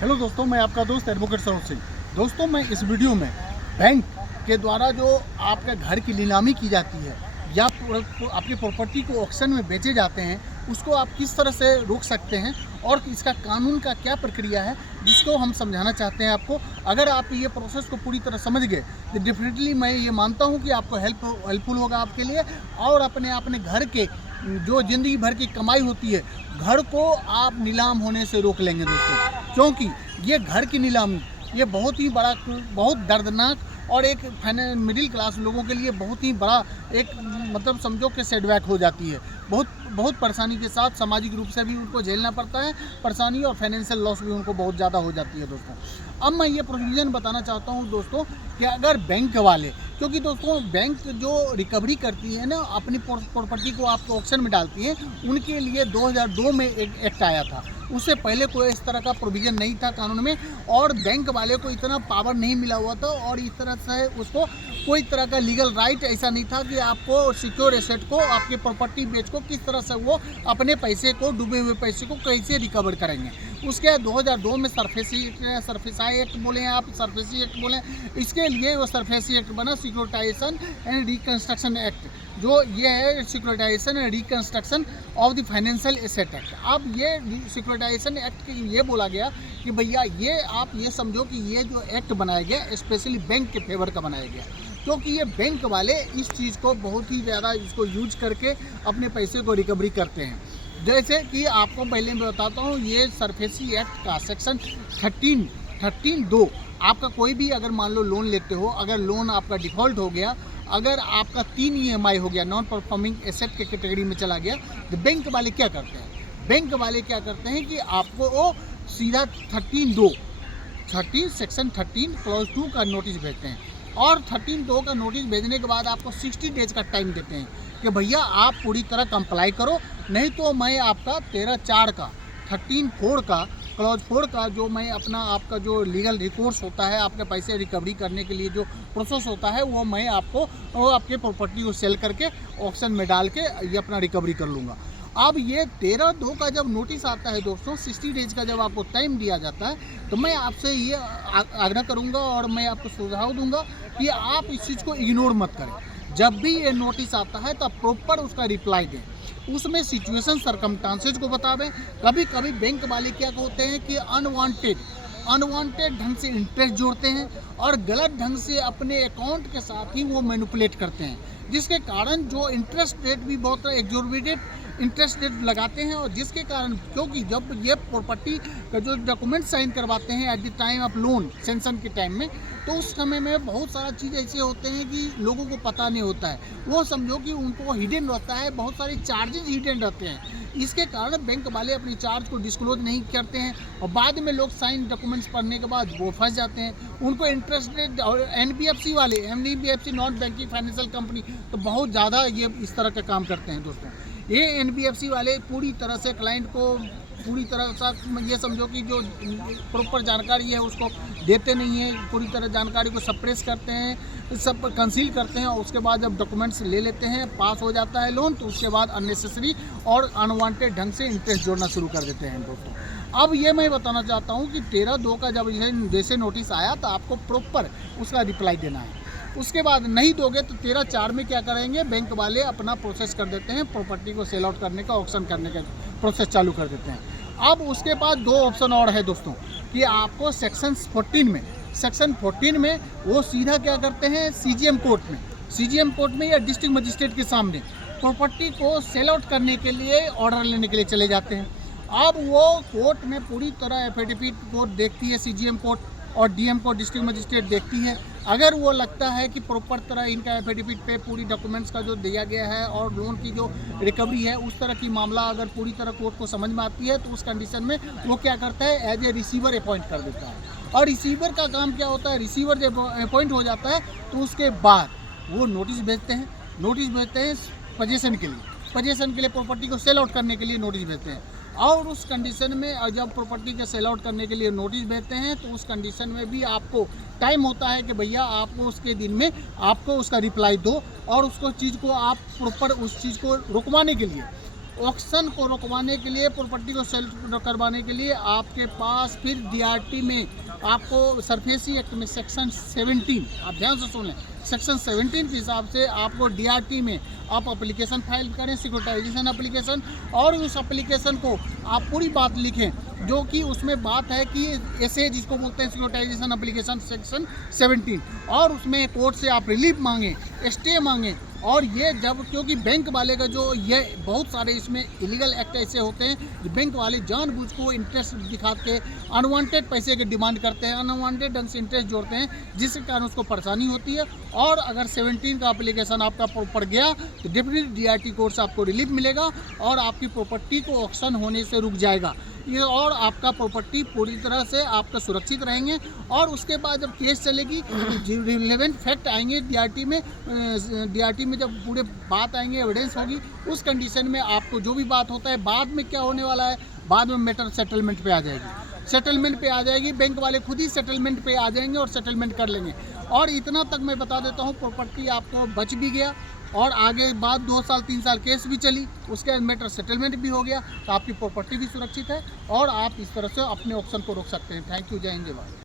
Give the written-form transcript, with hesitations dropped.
Hello दोस्तों, मैं आपका दोस्त एडवोकेट सरोज सिंह। दोस्तों, मैं इस वीडियो में बैंक के द्वारा जो आपके घर की नीलामी की जाती है या आपकी प्रॉपर्टी को ऑक्शन में बेचे जाते हैं, उसको आप किस तरह से रोक सकते हैं और इसका कानून का क्या प्रक्रिया है, जिसको हम समझाना चाहते हैं आपको। अगर आप ये प्रोसेस को पूरी तरह समझ गए तो डेफिनेटली मैं ये मानता हूँ कि आपको हेल्पफुल होगा आपके लिए, और अपने घर के जो ज़िंदगी भर की कमाई होती है, घर को आप नीलाम होने से रोक लेंगे दोस्तों। क्योंकि ये घर की नीलामी ये बहुत ही बड़ा, बहुत दर्दनाक और एक मिडिल क्लास लोगों के लिए बहुत ही बड़ा एक मतलब समझो कि सेटबैक हो जाती है। बहुत परेशानी के साथ सामाजिक रूप से भी उनको झेलना पड़ता है परेशानी, और फाइनेंशियल लॉस भी उनको बहुत ज़्यादा हो जाती है दोस्तों। अब मैं ये प्रोविज़न बताना चाहता हूँ दोस्तों कि अगर बैंक वाले, क्योंकि दोस्तों बैंक जो रिकवरी करती है ना अपनी प्रॉपर्टी को आपको ऑक्शन में डालती है, उनके लिए 2002 में एक एक्ट आया था। उससे पहले कोई इस तरह का प्रोविज़न नहीं था कानून में, और बैंक वाले को इतना पावर नहीं मिला हुआ था, और इस तरह से उसको कोई तरह का लीगल राइट ऐसा नहीं था कि आपको सिक्योर एसेट को, आपके प्रॉपर्टी बेच को किस तरह से वो अपने पैसे को, डूबे हुए पैसे को कैसे रिकवर करेंगे। उसके 2002 में सरफेसी एक्ट बोले आप, सरफेसी एक्ट बोले, इसके लिए वो सरफेसी एक्ट बना, सिक्योरिटाइजेशन एंड रिकन्स्ट्रक्शन एक्ट, जो ये है securitisation and reconstruction of the financial asset act. अब ये सिक्योरिटाइजेशन एक्ट के ये बोला गया कि भैया ये आप ये समझो कि ये जो एक्ट बनाया गया स्पेशली बैंक के फेवर का बनाया गया, क्योंकि ये बैंक वाले इस चीज़ को बहुत ही ज़्यादा इसको यूज करके अपने पैसे को रिकवरी करते हैं। जैसे कि आपको पहले मैं बताता हूँ, ये सरफेसी एक्ट का सेक्शन 13(2) आपका कोई भी अगर मान लो लोन लेते हो, अगर लोन आपका डिफ़ॉल्ट हो गया, अगर आपका 3 EMI हो गया, नॉन परफॉर्मिंग एसेट के कैटेगरी में चला गया, तो बैंक वाले क्या करते हैं? बैंक वाले क्या करते हैं कि आपको वो सीधा 13 सेक्शन 13 क्लॉज 2 का नोटिस भेजते हैं, और 13(2) का नोटिस भेजने के बाद आपको 60 डेज का टाइम देते हैं कि भैया आप पूरी तरह कंप्लाई करो, नहीं तो मैं आपका 13(4) का 13(4) का क्लॉज 4 का जो मैं अपना आपका जो लीगल रिकोर्स होता है, आपके पैसे रिकवरी करने के लिए जो प्रोसेस होता है, वो मैं आपको वो आपके प्रॉपर्टी को सेल करके ऑक्शन में डाल के ये अपना रिकवरी कर लूँगा। अब ये 13(2) का जब नोटिस आता है दोस्तों, 60 डेज का जब आपको टाइम दिया जाता है, तो मैं आपसे ये आग्रह करूँगा और मैं आपको सुझाव दूँगा कि आप इस चीज़ को इग्नोर मत करें। जब भी ये नोटिस आता है तो आप प्रॉपर उसका रिप्लाई दें, उसमें सिचुएशन सर्कमस्टांसेस को बतावें। कभी कभी बैंक वाले क्या होते हैं कि अनवांटेड ढंग से इंटरेस्ट जोड़ते हैं, और गलत ढंग से अपने अकाउंट के साथ ही वो मैनिपुलेट करते हैं, जिसके कारण जो इंटरेस्ट रेट भी बहुत एग्जॉर्बिटेंट इंटरेस्ट रेट लगाते हैं, और जिसके कारण क्योंकि जब ये प्रॉपर्टी का जो डॉक्यूमेंट साइन करवाते हैं at the time of loan sanction के टाइम में, तो उस समय में बहुत सारा चीज़ ऐसे होते हैं कि लोगों को पता नहीं होता है, वो समझो कि उनको हिडन रहता है, बहुत सारे चार्जेस हिडन रहते हैं। इसके कारण बैंक वाले अपनी चार्ज को डिस्क्लोज नहीं करते हैं, और बाद में लोग साइन डॉक्यूमेंट्स पढ़ने के बाद वो फंस जाते हैं। उनको इंटरेस्ट रेट, और NBFC वाले, NBFC non banking financial company, तो बहुत ज़्यादा ये इस तरह का काम करते हैं दोस्तों। ये NBFC वाले पूरी तरह से क्लाइंट को पूरी तरह से ये समझो कि जो प्रॉपर जानकारी है उसको देते नहीं है, पूरी तरह जानकारी को सप्रेस करते हैं, सब कंसील करते हैं, और उसके बाद जब डॉक्यूमेंट्स ले लेते हैं, पास हो जाता है लोन, तो उसके बाद अननेसेसरी और अनवांटेड ढंग से इंटरेस्ट जोड़ना शुरू कर देते हैं दोस्तों। अब ये मैं बताना चाहता हूँ कि 13(2) का जब जैसे नोटिस आया तो आपको प्रॉपर उसका रिप्लाई देना है। उसके बाद नहीं दोगे तो 13(4) में क्या करेंगे, बैंक वाले अपना प्रोसेस कर देते हैं, प्रॉपर्टी को सेल आउट करने का, ऑक्शन करने का प्रोसेस चालू कर देते हैं। अब उसके बाद 2 ऑप्शन और है दोस्तों कि आपको सेक्शन 14 में वो सीधा क्या करते हैं, CGM कोर्ट में या डिस्ट्रिक्ट मजिस्ट्रेट के सामने प्रॉपर्टी को सेल आउट करने के लिए ऑर्डर लेने के लिए चले जाते हैं। अब वो कोर्ट में पूरी तरह एफिडेविट कोर्ट देखती है, CGM कोर्ट, और DM को डिस्ट्रिक्ट मजिस्ट्रेट देखती है। अगर वो लगता है कि प्रॉपर तरह इनका एफिडेविट पे पूरी डॉक्यूमेंट्स का जो दिया गया है और लोन की जो रिकवरी है, उस तरह की मामला अगर पूरी तरह कोर्ट को समझ में आती है, तो उस कंडीशन में वो क्या करता है, एज ए रिसीवर अपॉइंट कर देता है। और रिसीवर का काम क्या होता है, रिसीवर जब अपॉइंट हो जाता है तो उसके बाद वो नोटिस भेजते हैं पोजीशन के लिए प्रॉपर्टी को सेल आउट करने के लिए नोटिस भेजते हैं। और उस कंडीशन में जब प्रॉपर्टी के सेल आउट करने के लिए नोटिस भेजते हैं, तो उस कंडीशन में भी आपको टाइम होता है कि भैया आपको उसके दिन में आपको उसका रिप्लाई दो, और उसको चीज़ को आप प्रॉपर उस चीज़ को रुकवाने के लिए ऑक्शन को रुकवाने के लिए, प्रॉपर्टी को सेल करवाने के लिए आपके पास फिर डीआरटी में आपको सरफेसी एक्ट में सेक्शन 17, आप ध्यान से सुन लें, सेक्शन 17 के हिसाब से आपको डीआरटी में आप एप्लीकेशन फाइल करें, सिक्योरिटाइजेशन एप्लीकेशन, और उस एप्लीकेशन को आप पूरी बात लिखें जो कि उसमें बात है कि ऐसे जिसको बोलते हैं सिक्योरिटाइजेशन एप्लीकेशन सेक्शन 17, और उसमें कोर्ट से आप रिलीफ मांगें, स्टे मांगें। और ये जब, क्योंकि बैंक वाले का जो ये बहुत सारे इसमें इलीगल एक्ट ऐसे होते हैं कि बैंक वाले जानबूझ को इंटरेस्ट दिखा के अनवांटेड पैसे की डिमांड करते हैं, अनवांटेड ढंग से इंटरेस्ट जोड़ते हैं, जिसके कारण उसको परेशानी होती है। और अगर 17 का एप्लीकेशन आपका पड़ गया तो डेफिनेटली डीआरटी कोर्ट से आपको रिलीफ मिलेगा और आपकी प्रॉपर्टी को ऑक्शन होने से रुक जाएगा ये, और आपका प्रॉपर्टी पूरी तरह से आपका सुरक्षित रहेंगे। और उसके बाद जब केस चलेगी, रिलेवेंट फैक्ट आएंगे डीआरटी में जब पूरे बात आएंगे, एविडेंस होगी, उस कंडीशन में आपको जो भी बात होता है, बाद में क्या होने वाला है, बाद में मैटर सेटलमेंट पे आ जाएगी, सेटलमेंट पे आ जाएगी, बैंक वाले खुद ही सेटलमेंट पे आ जाएंगे और सेटलमेंट कर लेंगे। और इतना तक मैं बता देता हूँ, प्रॉपर्टी आपको बच भी गया और आगे बाद 2 साल 3 साल केस भी चली, उसके बाद मैटर सेटलमेंट भी हो गया, तो आपकी प्रॉपर्टी भी सुरक्षित है और आप इस तरह से अपने ऑप्शन को रोक सकते हैं। थैंक यू, जय हिंद, जय भारत।